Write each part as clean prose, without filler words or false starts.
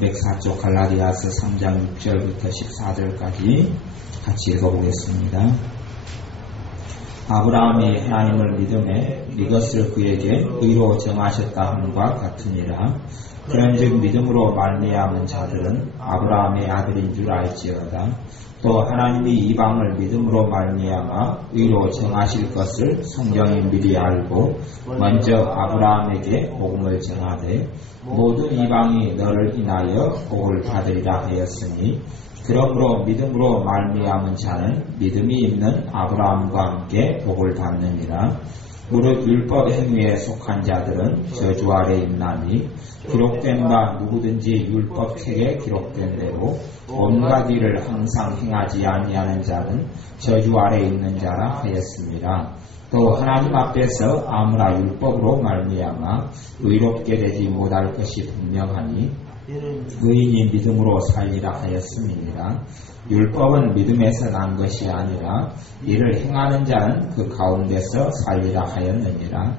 304쪽 갈라디아서 3장 6절부터 14절까지 같이 읽어보겠습니다. 아브라함이 하나님을 믿음에 이것을 그에게 의로 정하셨다 함과 같으니라. 그런즉 믿음으로 말미암은 자들은 아브라함의 아들인 줄 알지어다. 또 하나님이 이방을 믿음으로 말미암아 의로 정하실 것을 성경이 미리 알고 먼저 아브라함에게 복음을 전하되 모든 이방이 너를 인하여 복을 받으리라 하였으니 그러므로 믿음으로 말미암은 자는 믿음이 있는 아브라함과 함께 복을 받느니라. 무릇 율법 행위에 속한 자들은 저주 아래 있나니 기록된 바 누구든지 율법 책에 기록된 대로 온갖 일을 항상 행하지 아니하는 자는 저주 아래 있는 자라 하였습니다. 또 하나님 앞에서 아무나 율법으로 말미암아 의롭게 되지 못할 것이 분명하니 의인이 믿음으로 살리라 하였음이니라. 율법은 믿음에서 난 것이 아니라 이를 행하는 자는 그 가운데서 살리라 하였느니라.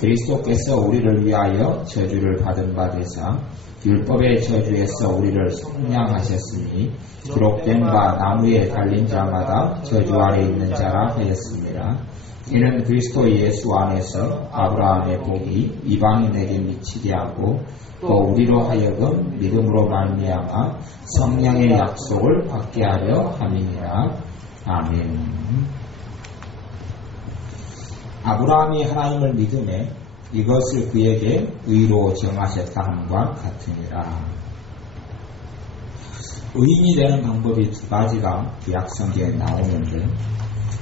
그리스도께서 우리를 위하여 저주를 받은 바 되사 율법의 저주에서 우리를 속량하셨으니 기록된 바 나무에 달린 자마다 저주 아래 있는 자라 하였습니다. 이는 그리스도 예수 안에서 아브라함의 복이 이방인에게 미치게 하고 또 우리로 하여금 믿음으로 말미암아 성령의 약속을 받게 하려 함이니라. 아멘. 아브라함이 하나님을 믿음에 이것을 그에게 의로 정하셨다 함과 같으니라. 의인이 되는 방법이 두 가지가 구약성경에 나오는데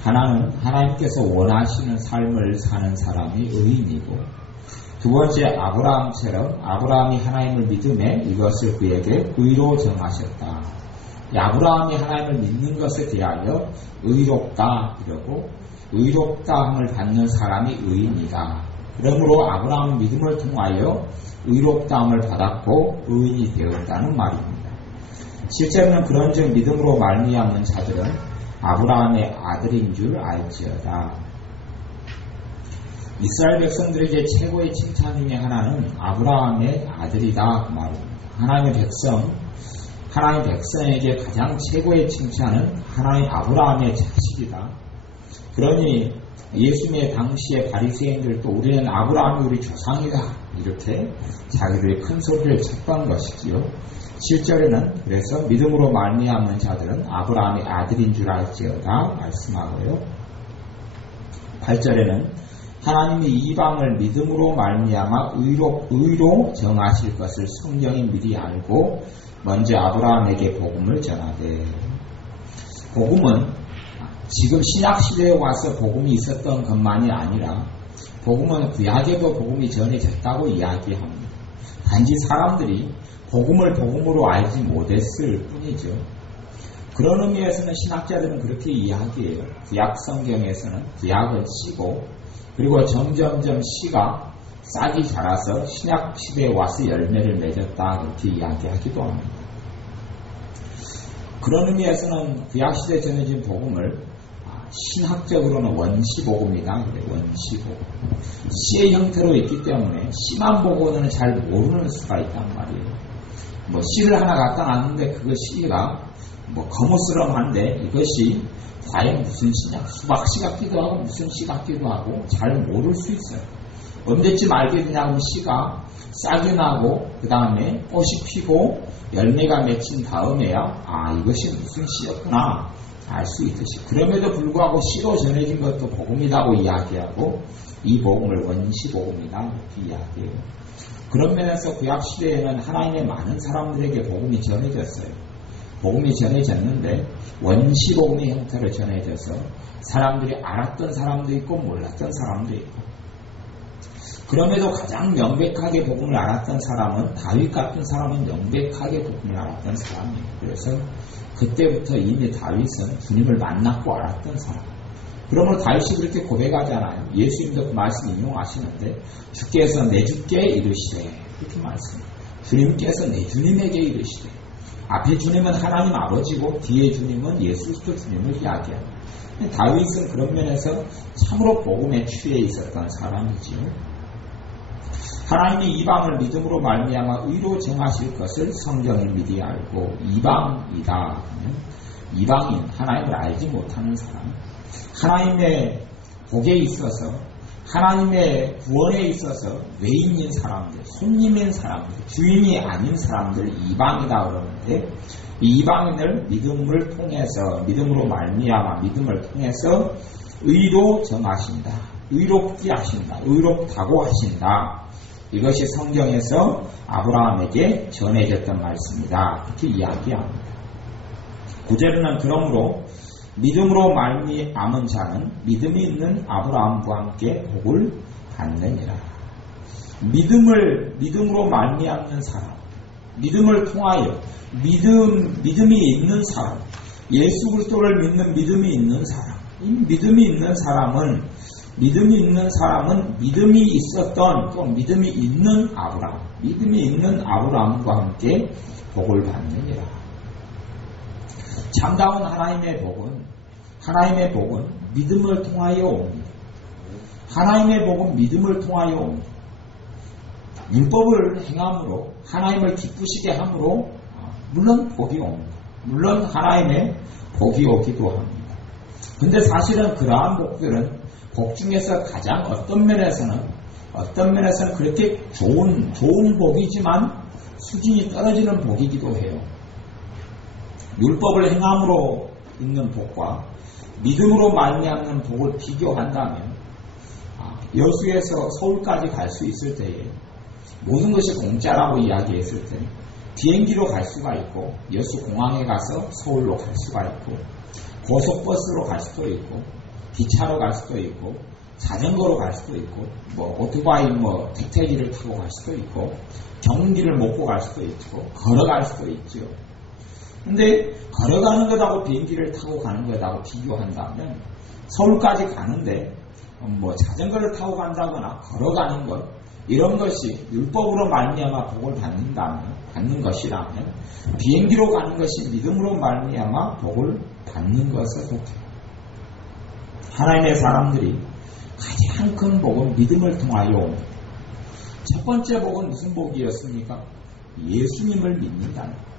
하나는 하나님께서 원하시는 삶을 사는 사람이 의인이고 두 번째 아브라함처럼 아브라함이 하나님을 믿음에 이것을 그에게 의로 정하셨다. 아브라함이 하나님을 믿는 것에 대하여 의롭다 이러고 의롭다함을 받는 사람이 의인이다. 그러므로 아브라함은 믿음을 통하여 의롭다함을 받았고 의인이 되었다는 말입니다. 실제로는 그런즉 믿음으로 말미암은 자들은 아브라함의 아들인 줄 알지어다. 이스라엘 백성들에게 최고의 칭찬 중에 하나는 아브라함의 아들이다 그 말입니다. 하나님 백성에게 가장 최고의 칭찬은 하나님 아브라함의 자식이다. 그러니 예수님의 당시의 바리새인들도 우리는 아브라함이 우리 조상이다 이렇게 자기들의 큰 소리를 쳤던 것이지요. 실제로는 그래서 믿음으로 말미암는 자들은 아브라함의 아들인 줄 알지어다 말씀하고요. 8절에는 하나님이 이방을 믿음으로 말미암아 의로 정하실 것을 성경이 미리 알고 먼저 아브라함에게 복음을 전하되 복음은 지금 신약시대에 와서 복음이 있었던 것만이 아니라 복음은 구약에도 복음이 전해졌다고 이야기합니다. 단지 사람들이 복음을 복음으로 알지 못했을 뿐이죠. 그런 의미에서는 신학자들은 그렇게 이야기해요. 구약 성경에서는 구약은 씨고 그리고 점점점 씨가 싹이 자라서 신약 시대에 와서 열매를 맺었다 그렇게 이야기하기도 합니다. 그런 의미에서는 구약 시대에 전해진 복음을 신학적으로는 원시복음이다. 그래, 원시복음. 씨의 형태로 있기 때문에 씨만 보고는 잘 모르는 수가 있단 말이에요. 씨를 하나 갖다 놨는데 그 씨가 거무스름한데 이것이 과연 무슨 씨냐? 수박씨 같기도 하고 무슨 씨 같기도 하고 잘 모를 수 있어요. 언제쯤 알게 되냐면 씨가 싹이 나고 그 다음에 꽃이 피고 열매가 맺힌 다음에야 이것이 무슨 씨였구나 알 수 있듯이 그럼에도 불구하고 씨로 전해진 것도 복음이라고 이야기하고 이 복음을 원시복음이다 이렇게 이야기해요. 그런 면에서 구약시대에는 하나님의 많은 사람들에게 복음이 전해졌어요. 복음이 전해졌는데 원시복음의 형태로 전해져서 사람들이 알았던 사람도 있고 몰랐던 사람도 있고 그럼에도 가장 명백하게 복음을 알았던 사람은 다윗 같은 사람은 명백하게 복음을 알았던 사람이에요. 그래서 그때부터 이미 다윗은 주님을 만났고 알았던 사람. 그러므로 다윗이 그렇게 고백하잖아요. 예수님도 그 말씀 인용하시는데 주께서 내 주께 이르시되 그렇게 말씀해요. 주님께서 내 주님에게 이르시되 앞에 주님은 하나님 아버지고 뒤에 주님은 예수 그리스도 주님을 이야기합니다. 다윗은 그런 면에서 참으로 복음에 취해 있었던 사람이지요. 하나님이 이방을 믿음으로 말미암아 의로 정하실 것을 성경을 미리 알고 이방이다. 이방인, 하나님을 알지 못하는 사람, 하나님의 복에 있어서, 하나님의 구원에 있어서 외인인 사람들, 손님인 사람들, 주인이 아닌 사람들 이방이다 그러는데, 이 이방인을 믿음을 통해서, 믿음으로 말미암아 믿음을 통해서 의로 정하신다, 의롭게 하신다, 의롭다고 하신다. 이것이 성경에서 아브라함에게 전해졌던 말씀이다. 그렇게 이야기합니다. 9절에는 그러므로 믿음으로 말미암은 자는 믿음이 있는 아브라함과 함께 복을 받느니라. 믿음으로 말미암는 사람, 믿음을 통하여 믿음이 있는 사람, 예수 그리스도를 믿는 믿음이 있는 사람, 이 믿음이 있는 사람은 믿음이 있었던 또 믿음이 있는 아브라함과 함께 복을 받느니라. 참다운 하나님의 복은 믿음을 통하여 옵니다. 하나님의 복은 믿음을 통하여 옵니다. 율법을 행함으로 하나님을 기쁘시게 함으로 물론 복이 옵니다. 물론 하나님의 복이 오기도 합니다. 근데 사실은 그러한 복들은 복 중에서 가장 어떤 면에서는 그렇게 좋은 복이지만 수준이 떨어지는 복이기도 해요. 율법을 행함으로 있는 복과 믿음으로 말미암는 복을 비교한다면 여수에서 서울까지 갈 수 있을 때에 모든 것이 공짜라고 이야기했을 때 비행기로 갈 수가 있고 여수 공항에 가서 서울로 갈 수가 있고 고속버스로 갈 수도 있고 기차로 갈 수도 있고 자전거로 갈 수도 있고 오토바이 택배기를 타고 갈 수도 있고 경운기를 몰고 갈 수도 있고 걸어갈 수도 있죠. 근데 걸어가는 것하고 비행기를 타고 가는 것하고 비교한다면 서울까지 가는데 자전거를 타고 간다거나 걸어가는 것 이런 것이 율법으로 말미암아 복을 받는 것이라면 비행기로 가는 것이 믿음으로 말미암아 복을 받는 것에 속해요. 하나님의 사람들이 가장 큰 복은 믿음을 통하여 옵니다. 첫 번째 복은 무슨 복이었습니까? 예수님을 믿는다는 것.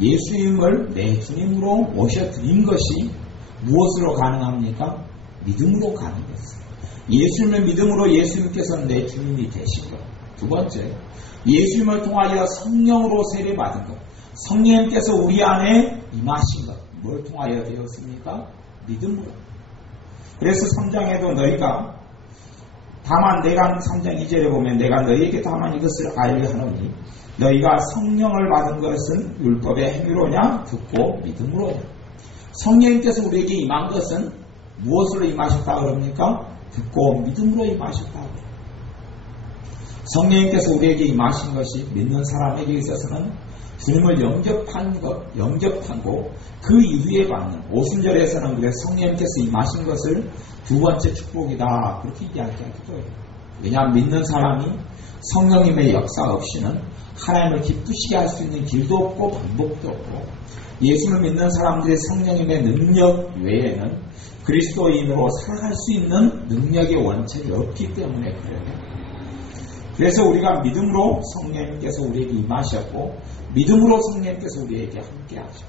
예수님을 내 주님으로 모셔드린 것이 무엇으로 가능합니까? 믿음으로 가능했어요. 예수님을 믿음으로 예수님께서 내 주님이 되신 것. 두 번째, 예수님을 통하여 성령으로 세례받은 것. 성령님께서 우리 안에 임하신 것. 뭘 통하여 되었습니까? 믿음으로. 그래서 3장에도 너희가 다만 내가 3장 2절에 보면 내가 너희에게 다만 이것을 알게 하노니 너희가 성령을 받은 것은 율법의 행위로냐 듣고 믿음으로냐. 성령님께서 우리에게 임한 것은 무엇으로 임하셨다 그럽니까? 듣고 믿음으로 임하셨다. 성령님께서 우리에게 임하신 것이 믿는 사람에게 있어서는 주님을 영접하고 그 이후에 받는 5순절에서는 그래 성령님께서 임하신 것을 두 번째 축복이다 그렇게 이야기하기도 해요. 왜냐하면 믿는 사람이 성령님의 역사 없이는 하나님을 기쁘시게 할 수 있는 길도 없고 방법도 없고 예수를 믿는 사람들의 성령님의 능력 외에는 그리스도인으로 살아갈 수 있는 능력의 원천이 없기 때문에 그래요. 그래서 우리가 믿음으로 성령님께서 우리에게 임하셨고 믿음으로 성령님께서 우리에게 함께하죠.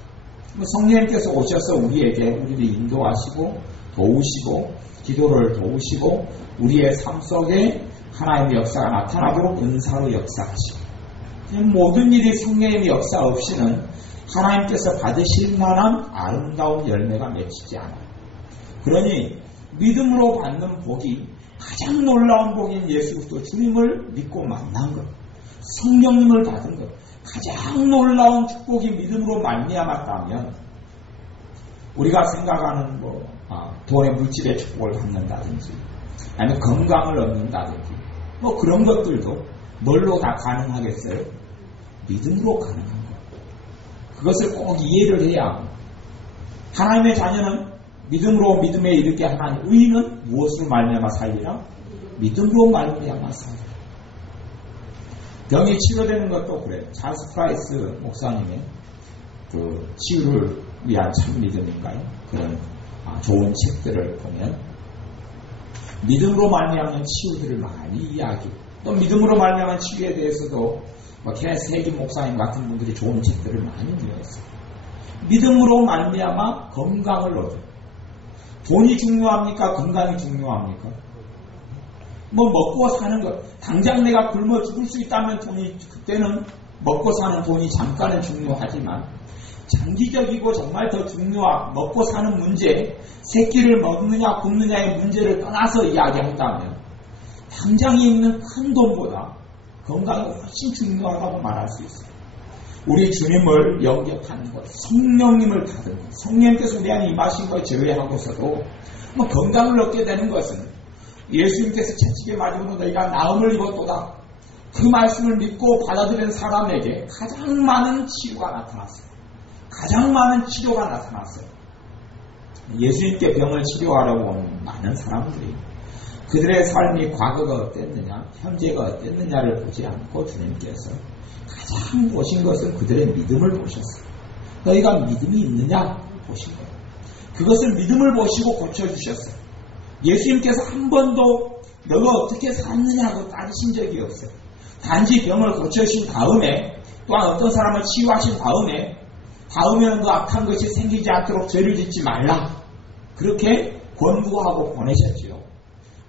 성령님께서 오셔서 우리를 인도하시고 도우시고 기도를 도우시고 우리의 삶 속에 하나님의 역사가 나타나도록 은사로 역사하시고 모든 일이 성령님의 역사 없이는 하나님께서 받으실 만한 아름다운 열매가 맺히지 않아요. 그러니 믿음으로 받는 복이 가장 놀라운 복인 예수 그리스도 주님을 믿고 만난 것, 성령님을 받은 것, 가장 놀라운 축복이 믿음으로 말미암았다면 우리가 생각하는 돈의 물질의 축복을 받는다든지 아니면 건강을 얻는다든지 그런 것들도 뭘로 다 가능하겠어요? 믿음으로 가능한 것. 그것을 꼭 이해를 해야 하고 하나님의 자녀는 믿음으로 믿음에 이르게 하나님 의인은 무엇으로 말미암아 살리라? 믿음으로 말미암아 살리라. 병이 치료되는 것도 그래요. 찰스 프라이스 목사님의 그 치유를 위한 참 믿음인가요? 그런 좋은 책들을 보면 믿음으로 말미암는 치유들을 많이 또 믿음으로 말미암은 치료에 대해서도 케네스 헤이긴 목사님 같은 분들이 좋은 책들을 많이 내었어요. 믿음으로 말미암아 건강을 얻어. 돈이 중요합니까? 건강이 중요합니까? 먹고 사는 것. 당장 내가 굶어 죽을 수 있다면 그때는 먹고 사는 돈이 잠깐은 중요하지만 장기적이고 정말 더 중요한 먹고 사는 문제, 새끼를 먹느냐 굶느냐의 문제를 떠나서 이야기한다면 당장에 있는 큰 돈보다 건강이 훨씬 중요하다고 말할 수 있어요. 우리 주님을 영접하는 것, 성령님을 받은 것, 성령님께서 우리 안에 임하신 걸 제외하고서도 건강을 얻게 되는 것은 예수님께서 채찍에 맞으므로 너희가 나음을 입었도다. 그 말씀을 믿고 받아들인 사람에게 가장 많은 치유가 나타났어요. 가장 많은 치료가 나타났어요. 예수님께 병을 치료하려고 온 많은 사람들이 그들의 삶이 과거가 어땠느냐, 현재가 어땠느냐를 보지 않고 주님께서 가장 보신 것은 그들의 믿음을 보셨어요. 너희가 믿음이 있느냐 보신 거예요. 그것을 믿음을 보시고 고쳐주셨어요. 예수님께서 한 번도 너가 어떻게 샀느냐고 따지신 적이 없어요. 단지 병을 고쳐주신 다음에 또한 어떤 사람을 치유하신 다음에는 그 악한 것이 생기지 않도록 죄를 짓지 말라. 그렇게 권고하고 보내셨지요.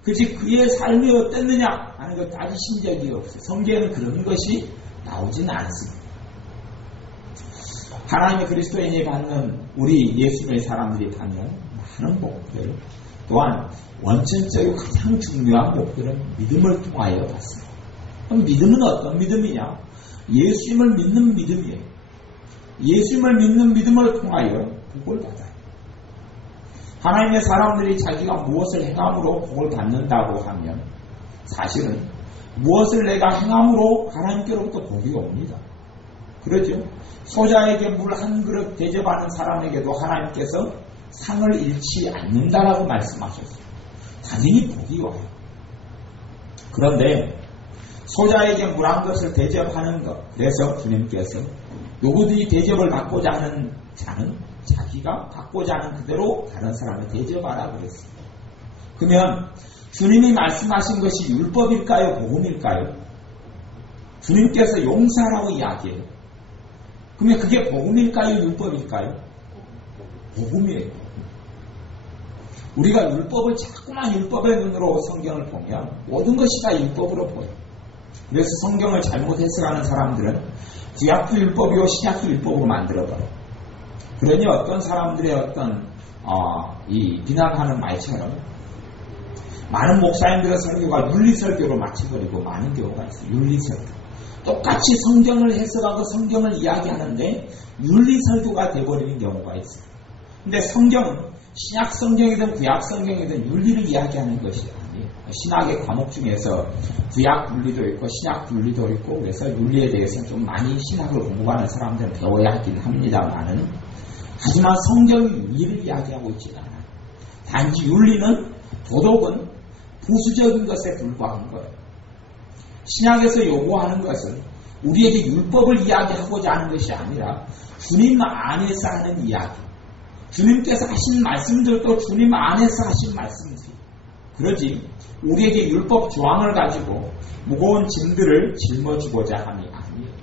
그치 그의 삶이 어땠느냐 하는 걸 따지신 적이 없어요. 성경에는 그런 것이 나오진 않습니다. 하나님의 그리스도인이 받는 우리 예수님의 사람들이 받는 많은 복들 또한 원천적이고 가장 중요한 복들은 믿음을 통하여 받습니다. 그럼 믿음은 어떤 믿음이냐? 예수님을 믿는 믿음이에요. 예수님을 믿는 믿음을 통하여 복을 받아요. 하나님의 사람들이 자기가 무엇을 행함으로 복을 받는다고 하면 사실은 무엇을 내가 행함으로 하나님께로부터 복이 옵니다. 그렇죠? 소자에게 물 한 그릇 대접하는 사람에게도 하나님께서 상을 잃지 않는다라고 말씀하셨어요. 당연히 복이 와요. 그런데 소자에게 물 한 것을 대접하는 것, 그래서 주님께서 누구든지 대접을 받고자 하는 자는 자기가 받고자 하는 그대로 다른 사람을 대접하라 그랬습니다. 그러면 주님이 말씀하신 것이 율법일까요? 복음일까요? 주님께서 용서하라고 이야기해요. 그러면 그게 복음일까요? 율법일까요? 복음이에요. 우리가 율법을 자꾸만 율법의 눈으로 성경을 보면 모든 것이 다 율법으로 보여요. 그래서 성경을 잘못 해석하는 사람들은 구약도 율법이고 신약도 율법으로 만들어버려요. 그러니 어떤 사람들의 이 비난하는 말처럼 많은 목사님들의 설교가 윤리설교로 마치버리고 많은 경우가 있어요. 윤리설교. 똑같이 성경을 해석하고 성경을 이야기하는데 윤리설교가 되어버리는 경우가 있어요. 근데 성경은 신약 성경이든 구약 성경이든 윤리를 이야기하는 것이 아니에요. 신학의 과목 중에서 구약 윤리도 있고 신약 윤리도 있고 그래서 윤리에 대해서 좀 많이 신학을 공부하는 사람들은 배워야 하긴 합니다만은 하지만 성경이 윤리를 이야기하고 있지는 않아요. 단지 윤리는 도덕은 부수적인 것에 불과한 거예요. 신약에서 요구하는 것은 우리에게 율법을 이야기하고자 하는 것이 아니라 주님 안에서 하는 이야기. 주님께서 하신 말씀들도 주님 안에서 하신 말씀들. 그러지 우리에게 율법 조항을 가지고 무거운 짐들을 짊어지고자 함이 아니에요.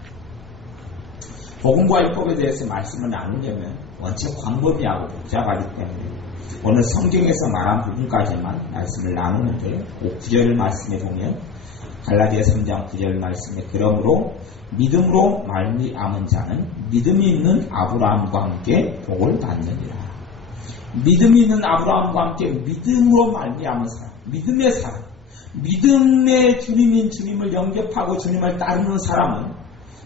복음과 율법에 대해서 말씀을 나누려면 원체 광범위하고 복잡하기 때문에 오늘 성경에서 말한 부분까지만 말씀을 나누는데요. 9절 말씀에 보면 갈라디아 3장 9절 말씀에 그러므로 믿음으로 말미암은 자는 믿음이 있는 아브라함과 함께 복을 받느니라. 믿음이 있는 아브라함과 함께 믿음으로 말미암은 사람, 믿음의 사람, 믿음의 주님인 주님을 영접하고 주님을 따르는 사람은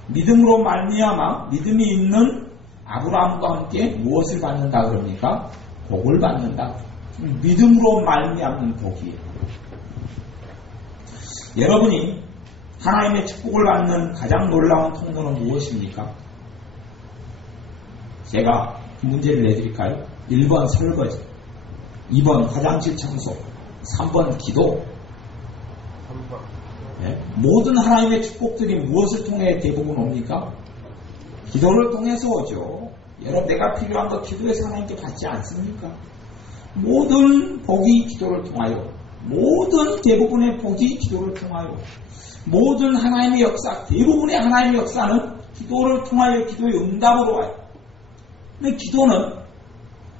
믿음으로 말미암아 믿음이 있는 아브라함과 함께 무엇을 받는다 그럽니까? 복을 받는다. 믿음으로 말미암는 복이에요. 여러분이 하나님의 축복을 받는 가장 놀라운 통로는 무엇입니까? 제가 문제를 내드릴까요? 1번 설거지, 2번 화장실 청소, 3번 기도. 3번. 네? 모든 하나님의 축복들이 무엇을 통해 대부분 옵니까? 기도를 통해서 오죠. 여러분 내가 필요한 거 기도해서 하나님께 받지 않습니까? 모든 복이 기도를 통하여 모든 대부분의 복이 기도를 통하여, 모든 하나님의 역사, 대부분의 하나님의 역사는 기도를 통하여 기도의 응답으로 와요. 근데 기도는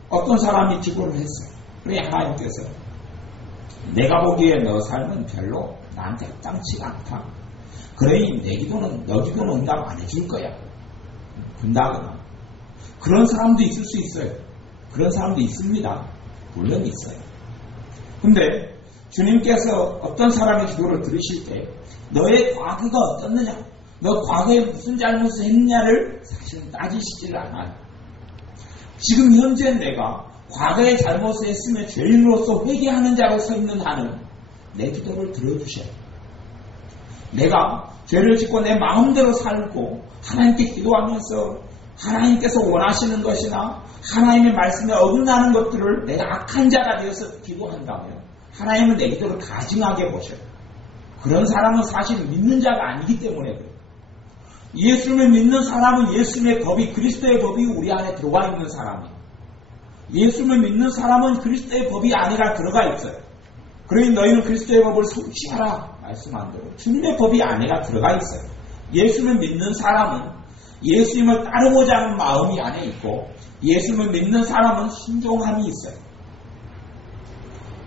어떤 사람이 기도를 했어요. 그래 하나님께서 내가 보기에 너 삶은 별로 나한테 합당치가 않다. 그러니 내 기도는 너 기도는 응답 안 해줄 거야. 군다거나 그런 사람도 있을 수 있어요. 그런 사람도 있습니다. 물론 있어요. 근데 주님께서 어떤 사람의 기도를 들으실 때 너의 과거가 어떻느냐, 너 과거에 무슨 잘못을 했느냐를 사실은 따지시지를 않아요. 지금 현재 내가 과거의 잘못을 했으면 죄인으로서 회개하는 자로 서 있는 한은 내 기도를 들어주셔요. 내가 죄를 짓고 내 마음대로 살고 하나님께 기도하면서 하나님께서 원하시는 것이나 하나님의 말씀에 어긋나는 것들을 내가 악한 자가 되어서 기도한다면 하나님은 내 기도를 가증하게 보셔요. 그런 사람은 사실 믿는 자가 아니기 때문에 그래요. 예수님을 믿는 사람은 예수님의 법이, 그리스도의 법이 우리 안에 들어가 있는 사람이에요. 예수님을 믿는 사람은 그리스도의 법이 안에가 들어가 있어요. 그러니 너희는 그리스도의 법을 성취하라 말씀한 대로 주님의 법이 안에가 들어가 있어요. 예수님을 믿는 사람은 예수님을 따르고자 하는 마음이 안에 있고, 예수님을 믿는 사람은 순종함이 있어요.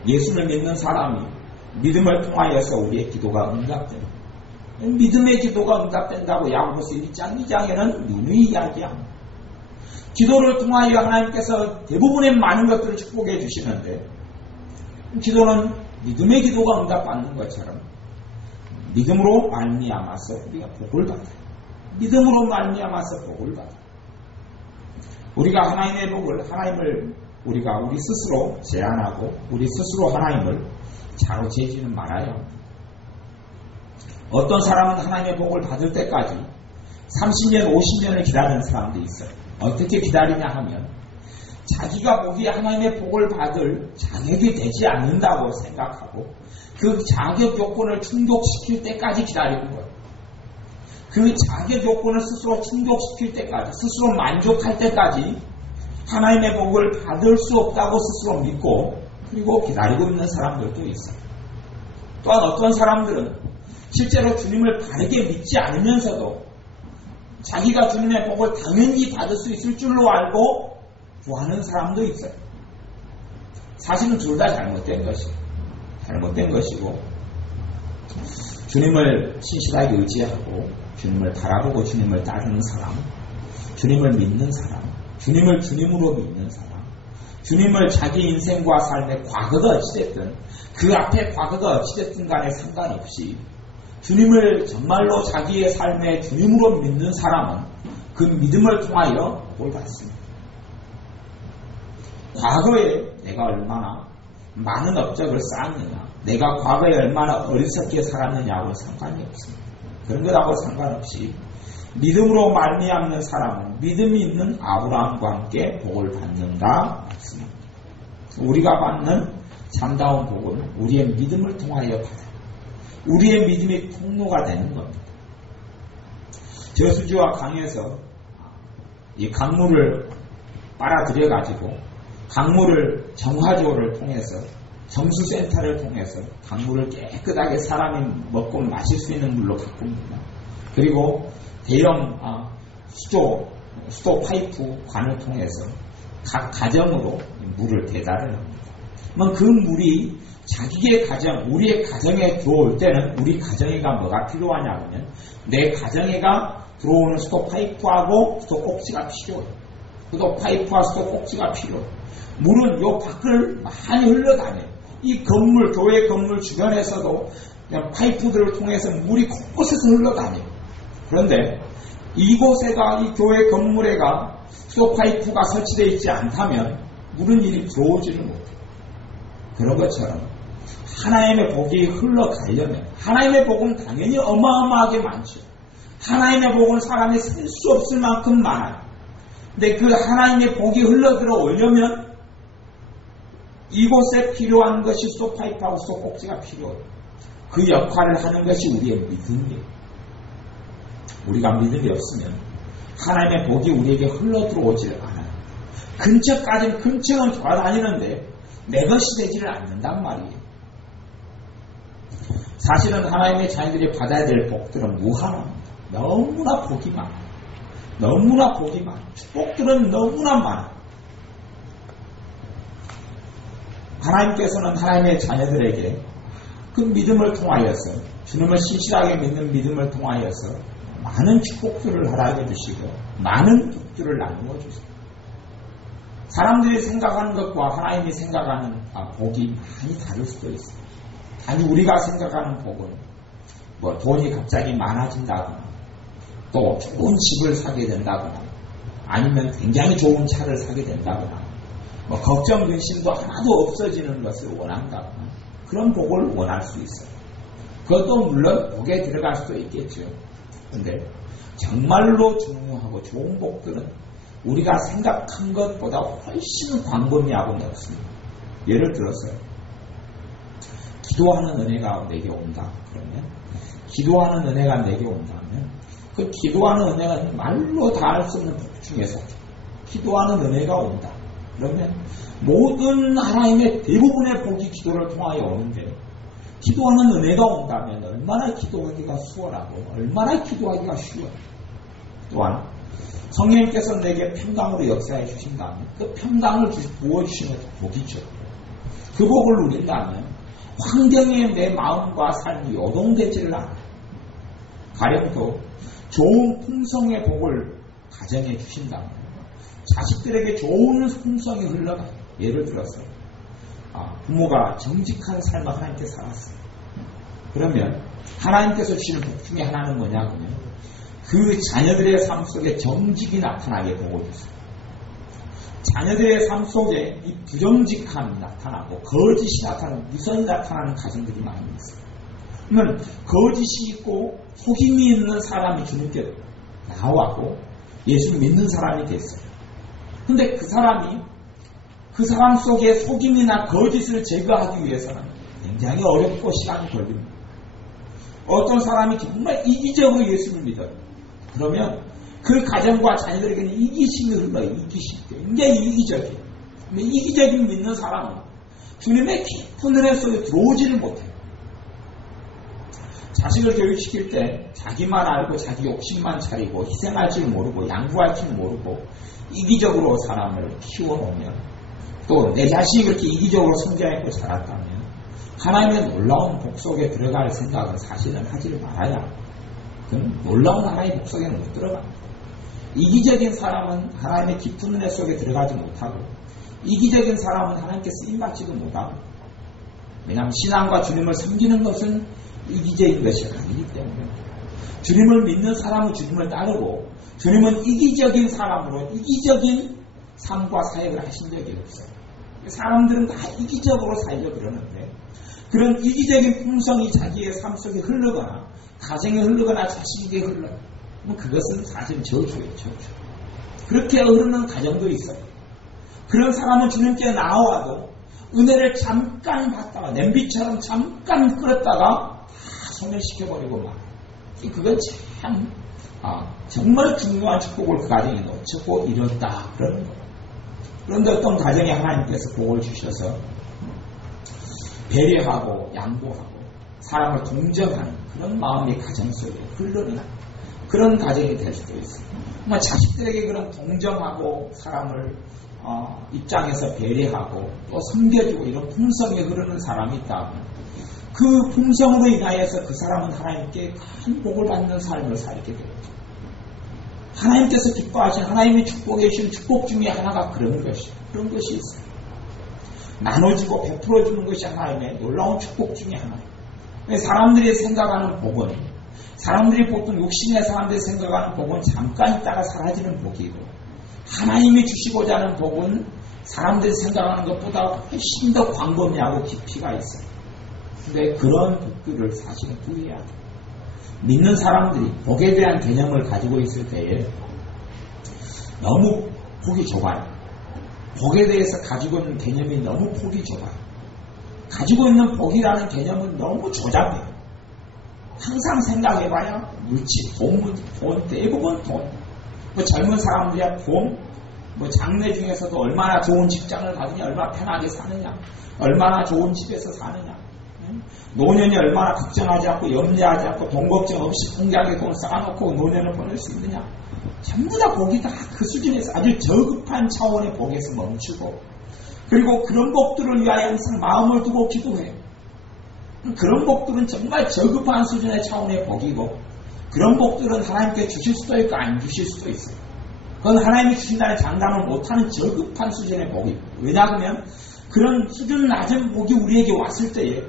예수님을 믿는 사람이 믿음을 통하여서 우리의 기도가 응답됩니다. 믿음의 기도가 응답된다고 야고보서 1장 2장에는 누누이 이야기합니다. 기도를 통하여 하나님께서 대부분의 많은 것들을 축복해 주시는데, 기도는 믿음의 기도가 응답받는 것처럼 믿음으로 말미암아서 우리가 복을 받아요. 믿음으로 말미암아서 복을 받아요. 우리가 하나님의 복을, 우리가 우리 스스로 제한하고 우리 스스로 하나님을 자로 재지는 말아야 합니다. 어떤 사람은 하나님의 복을 받을 때까지 30년, 50년을 기다리는 사람도 있어요. 어떻게 기다리냐 하면 자기가 보기에 하나님의 복을 받을 자격이 되지 않는다고 생각하고 그 자격 요건을 충족시킬 때까지 기다리는 거예요. 그 자격 요건을 스스로 충족시킬 때까지, 스스로 만족할 때까지 하나님의 복을 받을 수 없다고 스스로 믿고 그리고 기다리고 있는 사람들도 있어요. 또한 어떤 사람들은 실제로 주님을 바르게 믿지 않으면서도 자기가 주님의 복을 당연히 받을 수 있을 줄로 알고 구하는 사람도 있어요. 사실은 둘 다 잘못된 것이고 주님을 신실하게 의지하고 주님을 바라보고 주님을 따르는 사람, 주님을 믿는 사람, 주님을 주님으로 믿는 사람, 주님을 자기 인생과 삶의 과거가 어찌됐든 그 앞에 과거가 어찌됐든 간에 상관없이 주님을 정말로 자기의 삶의 주님으로 믿는 사람은 그 믿음을 통하여 복을 받습니다. 과거에 내가 얼마나 많은 업적을 쌓았느냐, 내가 과거에 얼마나 어리석게 살았느냐하고 상관이 없습니다. 그런 것하고 상관없이 믿음으로 말미암는 사람은 믿음이 있는 아브라함과 함께 복을 받는다 말씀입니다. 우리가 받는 참다운 복은 우리의 믿음을 통하여 받아요. 우리의 믿음의 통로가 되는 겁니다. 저수지와 강에서 이 강물을 빨아들여가지고 강물을 정화조를 통해서 정수센터를 통해서 강물을 깨끗하게 사람이 먹고 마실 수 있는 물로 바꿉니다. 그리고 대형 수도 파이프 관을 통해서 각 가정으로 물을 배달을 합니다. 그러면 그 물이 자기의 가정, 우리의 가정에 들어올 때는 우리 가정에가 뭐가 필요하냐 하면 내 가정에가 들어오는 수도 파이프하고 수도 꼭지가 필요해요. 수도 파이프와 수도 꼭지가 필요해요. 물은 요 밖을 많이 흘러다녀요. 이 건물, 교회 건물 주변에서도 그냥 파이프들을 통해서 물이 곳곳에서 흘러다녀요. 그런데 이곳에가, 이 교회 건물에가 수도 파이프가 설치되어 있지 않다면 물은 이리 들어오지를 못해요. 그런 것처럼 하나님의 복이 흘러가려면, 하나님의 복은 당연히 어마어마하게 많죠. 하나님의 복은 사람이 셀 수 없을 만큼 많아요. 근데 그 하나님의 복이 흘러들어 오려면 이곳에 필요한 것이 수도 파이프하고 수도 꼭지가 필요해요. 그 역할을 하는 것이 우리의 믿음이에요. 우리가 믿음이 없으면 하나님의 복이 우리에게 흘러들어오질 않아요. 근처는 돌아다니는데 내 것이 되지를 않는단 말이에요. 사실은 하나님의 자녀들이 받아야 될 복들은 무한합니다. 너무나 복이 많아. 너무나 복이 많아. 축복들은 너무나 많아. 하나님께서는 하나님의 자녀들에게 그 믿음을 통하여서, 주님을 신실하게 믿는 믿음을 통하여서 많은 축복들을 허락해 주시고 많은 복들을 나누어 주세요. 사람들이 생각하는 것과 하나님이 생각하는 복이 많이 다를 수도 있어요. 아니, 우리가 생각하는 복은 돈이 갑자기 많아진다거나, 또 좋은 집을 사게 된다거나, 아니면 굉장히 좋은 차를 사게 된다거나, 걱정 근심도 하나도 없어지는 것을 원한다거나, 그런 복을 원할 수 있어요. 그것도 물론 복에 들어갈 수도 있겠죠. 그런데 정말로 중요하고 좋은 복들은 우리가 생각한 것보다 훨씬 광범위하고 넓습니다. 예를 들어서 기도하는 은혜가 내게 온다. 그러면 기도하는 은혜가 내게 온다면 그 기도하는 은혜가 말로 다 할 수 없는 복 중에서 기도하는 은혜가 온다. 그러면 모든 하나님의 대부분의 복이 기도를 통하여 오는데, 기도하는 은혜가 온다면 얼마나 기도하기가 수월하고 얼마나 기도하기가 쉬워요. 또한 성령님께서 내게 평강으로 역사해 주신다면 그 평강을 부어주시는 복이죠. 그 복을 누린다면 환경에 내 마음과 삶이 요동되지를 않아요. 가령도 좋은 풍성의 복을 가정해 주신다면 자식들에게 좋은 풍성이 흘러가요. 예를 들어서 부모가 정직한 삶을 하나님께 살았어요. 그러면 하나님께서 주시는 복 중에 하나는 뭐냐면 그 자녀들의 삶 속에 정직이 나타나게 복을 주세요. 자녀들의 삶 속에 이 부정직함이 나타나고 거짓이 나타나고 미선이 나타나는 가정들이 많이 있어요. 그러면 거짓이 있고 속임이 있는 사람이 주님께 나와고 예수를 믿는 사람이 됐어요. 근데 그 사람 속에 속임이나 거짓을 제거하기 위해서는 굉장히 어렵고 시간이 걸립니다. 어떤 사람이 정말 이기적으로 예수를 믿어요. 그러면 그 가정과 자녀들에게는 이기심이 흘러요. 이기심. 굉장히 이기적이에요. 이기적인 믿는 사람은 주님의 깊은 은혜 속에 들어오지를 못해요. 자식을 교육시킬 때 자기만 알고 자기 욕심만 차리고 희생할 줄 모르고 양보할 줄 모르고 이기적으로 사람을 키워놓으면, 또 내 자식이 그렇게 이기적으로 성장했고 자랐다면 하나님의 놀라운 복 속에 들어갈 생각은 사실은 하지를 말아야 합니다. 그럼 놀라운 하나님의 복 속에는 못 들어갑니다. 이기적인 사람은 하나님의 깊은 은혜 속에 들어가지 못하고, 이기적인 사람은 하나님께 쓰임받지도 못하고, 왜냐하면 신앙과 주님을 섬기는 것은 이기적인 것이 아니기 때문에, 주님을 믿는 사람은 주님을 따르고 주님은 이기적인 사람으로 이기적인 삶과 사역을 하신 적이 없어요. 사람들은 다 이기적으로 살려고 그러는데, 그런 이기적인 풍성이 자기의 삶 속에 흐르거나 가정에 흐르거나 자식에게 흘러요. 그것은 사실 저주예요. 저주. 그렇게 흐르는 가정도 있어요. 그런 사람은 주님께 나와도 은혜를 잠깐 받다가 냄비처럼 잠깐 끓였다가 다 소멸시켜버리고 막, 그건 참 정말 중요한 축복을 그 가정에 놓쳤고 잃었다 그러는 거예요. 그런데 어떤 가정에 하나님께서 복을 주셔서 배려하고 양보하고 사람을 동정하는 그런 마음이 가정 속에 흘러나는 그런 가정이 될 수도 있어요. 정말 자식들에게 그런 동정하고 사람을 입장에서 배려하고 또 섬겨주고 이런 풍성이 흐르는 사람이 있다면 그 풍성으로 인하여서 그 사람은 하나님께 큰 복을 받는 삶을 살게 됩니다. 하나님께서 기뻐하신 하나님이 축복해 주신 축복 중에 하나가 그런 것이 있어요. 나눠주고 베풀어주는 것이 하나님의 놀라운 축복 중에 하나예요. 사람들이 생각하는 복은, 사람들이 보통 육신의 사람들이 생각하는 복은 잠깐 있다가 사라지는 복이고, 하나님이 주시고자 하는 복은 사람들이 생각하는 것보다 훨씬 더 광범위하고 깊이가 있어요. 근데 그런 복들을 사실은 구해야 돼요. 믿는 사람들이 복에 대한 개념을 가지고 있을 때에 너무 폭이 좁아요. 복에 대해서 가지고 있는 개념이 너무 폭이 좁아요. 가지고 있는 복이라는 개념은 너무 조잡해요. 항상 생각해봐야 물질, 돈, 대부분 돈. 젊은 사람들이야 돈, 장래 중에서도 얼마나 좋은 직장을 가지냐, 얼마나 편하게 사느냐, 얼마나 좋은 집에서 사느냐. 노년이 얼마나 걱정하지 않고 염려하지 않고 돈 걱정 없이 공장에 돈 쌓아놓고 노년을 보낼 수 있느냐. 전부 다 복이 다 그 수준에서 아주 저급한 차원의 복에서 멈추고, 그리고 그런 복들을 위하여 항상 마음을 두고 기도해요. 그런 복들은 정말 저급한 수준의 차원의 복이고, 그런 복들은 하나님께 주실 수도 있고 안 주실 수도 있어요. 그건 하나님이 주신다는 장담을 못하는 저급한 수준의 복이에요. 왜냐하면 그런 수준 낮은 복이 우리에게 왔을 때에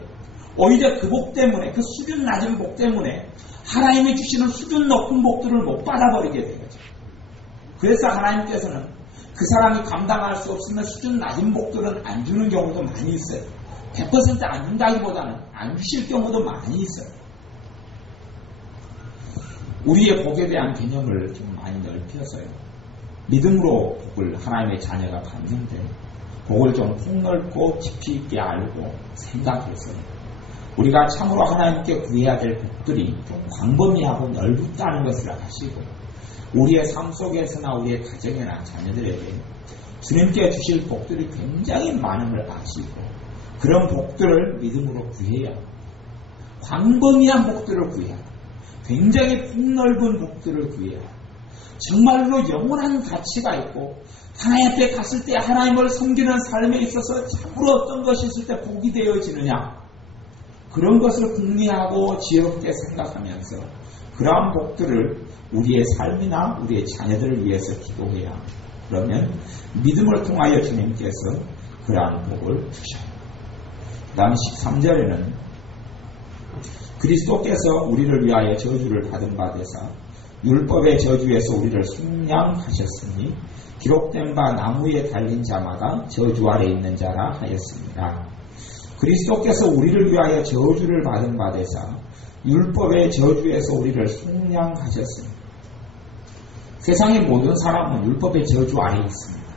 오히려 그 복 때문에, 그 수준 낮은 복 때문에 하나님이 주시는 수준 높은 복들을 못 받아버리게 되는 거죠. 그래서 하나님께서는 그 사람이 감당할 수 없으면 수준 낮은 복들은 안 주는 경우도 많이 있어요. 100% 안 준다기보다는 안 주실 경우도 많이 있어요. 우리의 복에 대한 개념을 좀 많이 넓혀서요. 믿음으로 복을 하나님의 자녀가 받는데, 복을 좀 폭넓고 깊이 있게 알고 생각해서 우리가 참으로 하나님께 구해야 될 복들이 좀 광범위하고 넓다는 것을 아시고, 우리의 삶 속에서나 우리의 가정이나 자녀들에게 주님께 주실 복들이 굉장히 많음을 아시고, 그런 복들을 믿음으로 구해야, 광범위한 복들을 구해야, 굉장히 폭넓은 복들을 구해야, 정말로 영원한 가치가 있고 하나님 앞에 갔을 때 하나님을 섬기는 삶에 있어서 참으로 어떤 것이 있을 때 복이 되어지느냐, 그런 것을 궁리하고 지혜롭게 생각하면서 그러한 복들을 우리의 삶이나 우리의 자녀들을 위해서 기도해야, 그러면 믿음을 통하여 주님께서 그러한 복을 주셔요. 그 다음 13절에는 그리스도께서 우리를 위하여 저주를 받은 바 되사 율법의 저주에서 우리를 속량하셨으니 기록된 바 나무에 달린 자마다 저주 아래 있는 자라 하였습니다. 그리스도께서 우리를 위하여 저주를 받은 바 되사 율법의 저주에서 우리를 속량하셨습니다. 세상의 모든 사람은 율법의 저주 아래 있습니다.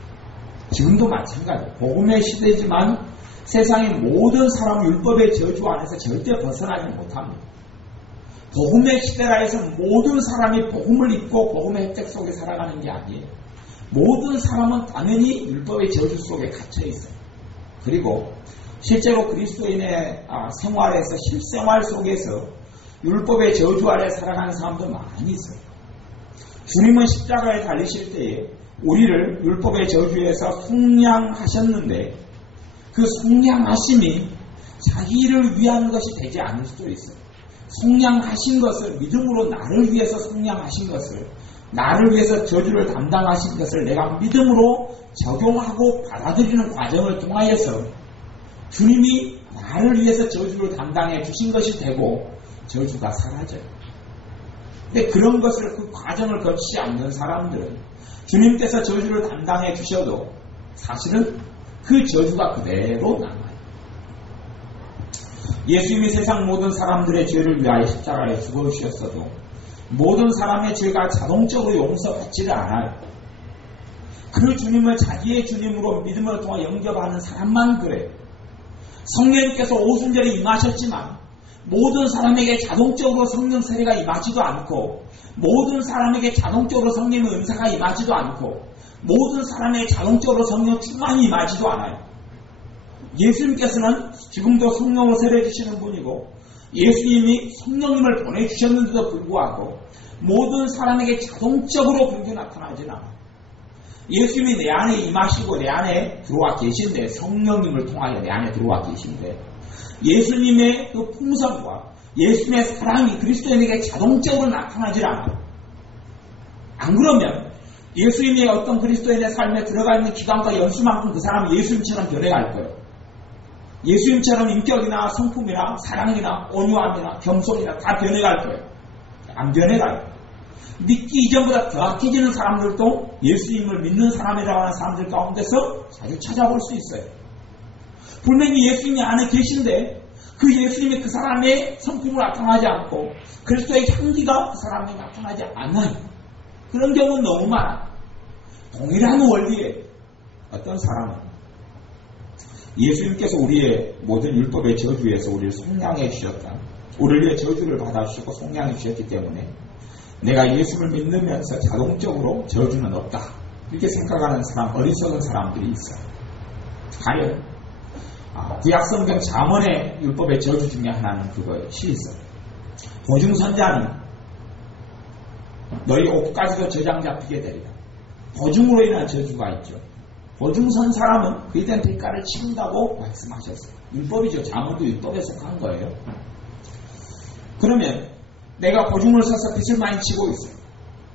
지금도 마찬가지. 복음의 시대지만 세상의 모든 사람은 율법의 저주 안에서 절대 벗어나지 못합니다. 복음의 시대라 해서 모든 사람이 복음을 입고 복음의 혜택 속에 살아가는 게 아니에요. 모든 사람은 당연히 율법의 저주 속에 갇혀 있어요. 그리고 실제로 그리스도인의 생활에서, 실생활 속에서 율법의 저주 아래 살아가는 사람도 많이 있어요. 주님은 십자가에 달리실 때에 우리를 율법의 저주에서 속량하셨는데, 그 속량하심이 자기를 위한 것이 되지 않을 수도 있어요. 속량하신 것을, 믿음으로 나를 위해서 속량하신 것을, 나를 위해서 저주를 담당하신 것을 내가 믿음으로 적용하고 받아들이는 과정을 통하여서 주님이 나를 위해서 저주를 담당해 주신 것이 되고 저주가 사라져요. 근데 그런 것을, 그 과정을 거치지 않는 사람들은 주님께서 저주를 담당해 주셔도 사실은 그 저주가 그대로 남아요. 예수님이 세상 모든 사람들의 죄를 위하여 십자가에 죽어주셨어도 모든 사람의 죄가 자동적으로 용서받지를 않아요. 그 주님을 자기의 주님으로 믿음을 통해 영접하는 사람만 그래요. 성령님께서 오순절에 임하셨지만 모든 사람에게 자동적으로 성령 세례가 임하지도 않고, 모든 사람에게 자동적으로 성령의 은사가 임하지도 않고, 모든 사람에게 자동적으로 성령 충만이 임하지도 않아요. 예수님께서는 지금도 성령을 세례해 주시는 분이고, 예수님이 성령님을 보내주셨는데도 불구하고 모든 사람에게 자동적으로 그렇게 나타나지는 않아요. 예수님이 내 안에 임하시고 내 안에 들어와 계신데, 성령님을 통하여 내 안에 들어와 계신데, 예수님의 그 풍성과 예수님의 사랑이 그리스도인에게 자동적으로 나타나질 않아요. 안 그러면 예수님의 어떤 그리스도인의 삶에 들어가 있는 기간과 연수만큼 그 사람은 예수님처럼 변해갈 거예요. 예수님처럼 인격이나 성품이나 사랑이나 온유함이나 겸손이나 다 변해갈 거예요. 안 변해가요. 믿기 이전보다 더 악해지는 사람들도 예수님을 믿는 사람이라고 하는 사람들 가운데서 자주 찾아볼 수 있어요. 분명히 예수님이 안에 계신데 그 예수님이 그 사람의 성품을 나타나지 않고 그리스도의 향기가 그 사람에 나타나지 않아요. 그런 경우는 너무 많아요. 동일한 원리에 어떤 사람은 예수님께서 우리의 모든 율법의 저주에서 우리를 속량해 주셨다. 우리를 위해 저주를 받아주시고 속량해 주셨기 때문에 내가 예수를 믿으면서 자동적으로 저주는 없다. 이렇게 생각하는 사람, 어리석은 사람들이 있어요. 과연 구약성경 잠언의 율법의 저주 중에 하나는 그것이 있어요. 보증선자는 너희 옷까지도 저장 잡히게 되리라. 보증으로 인한 저주가 있죠. 보증선 사람은 그에 대한 대가를 치른다고 말씀하셨어요. 율법이죠. 잠언도 율법에 속한 거예요. 그러면 내가 보증을 써서 빚을 많이 치고 있어요.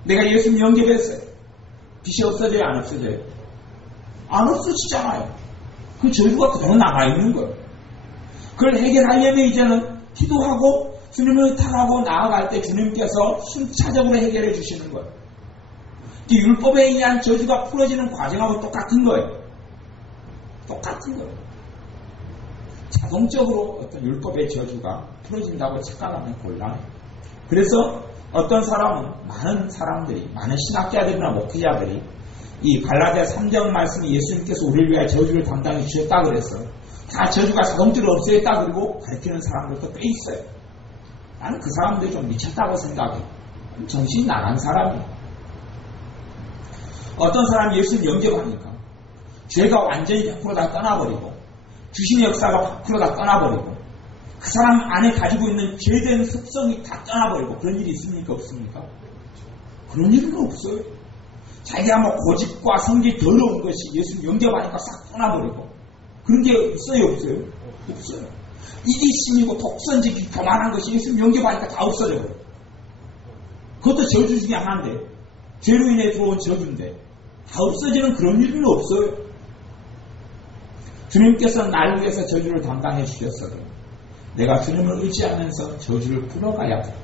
내가 예수님 영접했어요. 빚이 없어져요? 안 없어져요? 안 없어지잖아요. 그 저주가 그대로 남아있는 거예요. 그걸 해결하려면 이제는 기도하고 주님을 타라고 나아갈 때 주님께서 순차적으로 해결해 주시는 거예요. 율법에 의한 저주가 풀어지는 과정하고 똑같은 거예요. 똑같은 거예요. 자동적으로 어떤 율법의 저주가 풀어진다고 착각하면 곤란해요. 그래서 어떤 사람은, 많은 사람들이, 많은 신학자들이나 목회자들이 이 갈라디아 3장 말씀이 예수님께서 우리를 위하여 저주를 담당해 주셨다 그래서 다 저주가 자동적으로 없어졌다 그리고 가르치는 사람들도 꽤 있어요. 나는 그 사람들이 좀 미쳤다고 생각해. 정신이 나간 사람이에요. 어떤 사람이 예수님 영접하니까 죄가 완전히 100% 다 떠나버리고 주신의 역사가 100% 다 떠나버리고 그 사람 안에 가지고 있는 죄된 습성이 다 떠나버리고 그런 일이 있습니까? 없습니까? 그런 일은 없어요. 자기가 뭐 고집과 성질이 더러운 것이 예수님 영접하니까 싹 떠나버리고 그런 게 있어요? 없어요? 없어요. 이기심이고 독선지기 교만한 것이 예수님 영접하니까 다 없어져요. 그것도 저주 중에 하나인데 죄로 인해 들어온 저주인데 다 없어지는 그런 일은 없어요. 주님께서 날 위해서 저주를 담당해 주셨어도 내가 주님을 의지하면서 저주를 풀어가야 돼.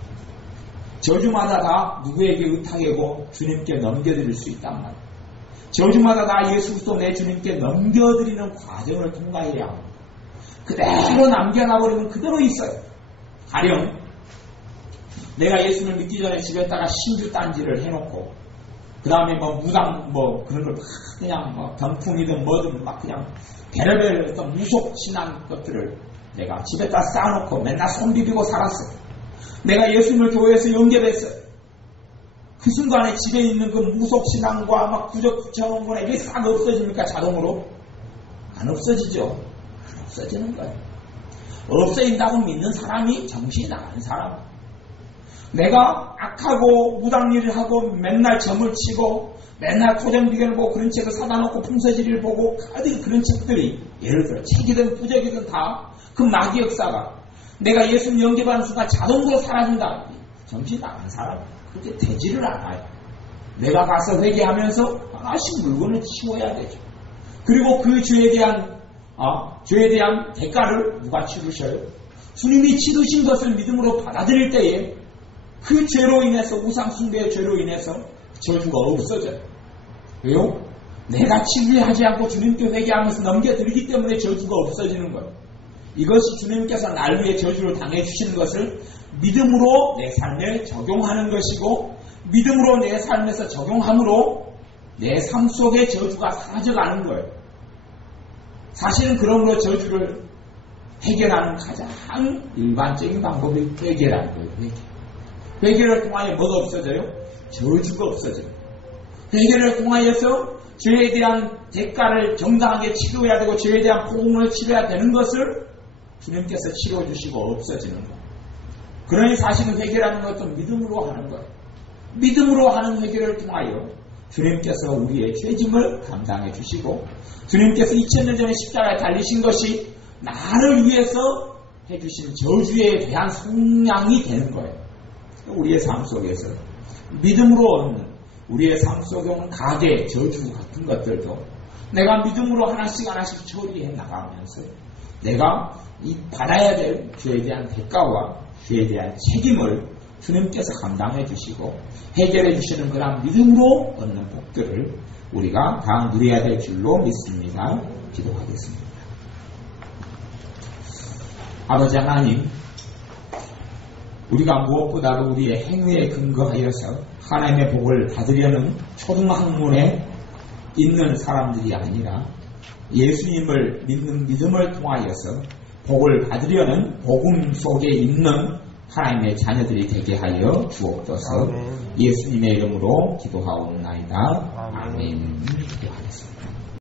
저주마다 다 누구에게 의탁하고 주님께 넘겨드릴 수 있단 말이에요. 저주마다 다 예수 그리스도 내 주님께 넘겨드리는 과정을 통과해야 합니다. 그대로 남겨놔버리면 그대로 있어요. 가령 내가 예수를 믿기 전에 집에다가 신주 딴지를 해놓고 그 다음에 뭐 무당 뭐 그런 걸 그냥 뭐 병풍이든 뭐든 막 그냥 별의별 어떤 무속 신앙 것들을 내가 집에다 쌓아놓고 맨날 손 비비고 살았어요. 내가 예수님을 교회에서 영접했어요. 그 순간에 집에 있는 그 무속 신앙과 막 구적 붙여놓은 거나 이게 싹 없어집니까? 자동으로? 안 없어지죠. 안 없어지는 거예요. 없어진다고 믿는 사람이 정신이 나간 사람. 내가 악하고 무당일을 하고 맨날 점을 치고 맨날 토전비견을 보고 그런 책을 사다 놓고 풍서지리를 보고 그런 책들이 예를 들어 책이든 부적이든 다 그 마귀 역사가 내가 예수님 영접하는 순간 자동으로 사라진다. 정신 나간 사람 그렇게 되지를 않아요. 내가 가서 회개하면서 하나씩 물건을 치워야 되죠. 그리고 그 죄에 대한 대가를 누가 치르셔요? 주님이 치르신 것을 믿음으로 받아들일 때에 그 죄로 인해서 우상숭배의 죄로 인해서 저주가 없어져요. 왜요? 내가 치료하지 않고 주님께 회개하면서 넘겨드리기 때문에 저주가 없어지는 거예요. 이것이 주님께서 날 위해 저주를 당해주시는 것을 믿음으로 내 삶에 적용하는 것이고 믿음으로 내 삶에서 적용함으로 내 삶 속의 저주가 사라져가는 거예요. 사실은 그러므로 저주를 해결하는 가장 일반적인 방법이 회개라는 거예요. 회개를 통하여 뭐가 없어져요? 저주가 없어져요. 회개를 통하여서 죄에 대한 대가를 정당하게 치료해야 되고 죄에 대한 포공을 치료해야 되는 것을 주님께서 치료해 주시고 없어지는 거예요. 그러니 사실은 회개라는 것도 믿음으로 하는 거예요. 믿음으로 하는 회개를 통하여 주님께서 우리의 죄짐을 감당해 주시고 주님께서 2000년 전에 십자가에 달리신 것이 나를 위해서 해주신 저주에 대한 속량이 되는 거예요. 우리의 삶 속에서 믿음으로 얻는 우리의 삶 속에 오는 가계, 저주 같은 것들도 내가 믿음으로 하나씩 처리해 나가면서 내가 이 받아야 될 죄에 대한 대가와 죄에 대한 책임을 주님께서 감당해 주시고 해결해 주시는 그런 믿음으로 얻는 복들을 우리가 다 누려야 될 줄로 믿습니다. 기도하겠습니다. 아버지 하나님, 우리가 무엇보다도 우리의 행위에 근거하여서 하나님의 복을 받으려는 초등학문에 있는 사람들이 아니라 예수님을 믿는 믿음을 통하여서 복을 받으려는 복음 속에 있는 하나님의 자녀들이 되게 하여 주옵소서. 예수님의 이름으로 기도하옵나이다. 아멘. 기도하겠습니다.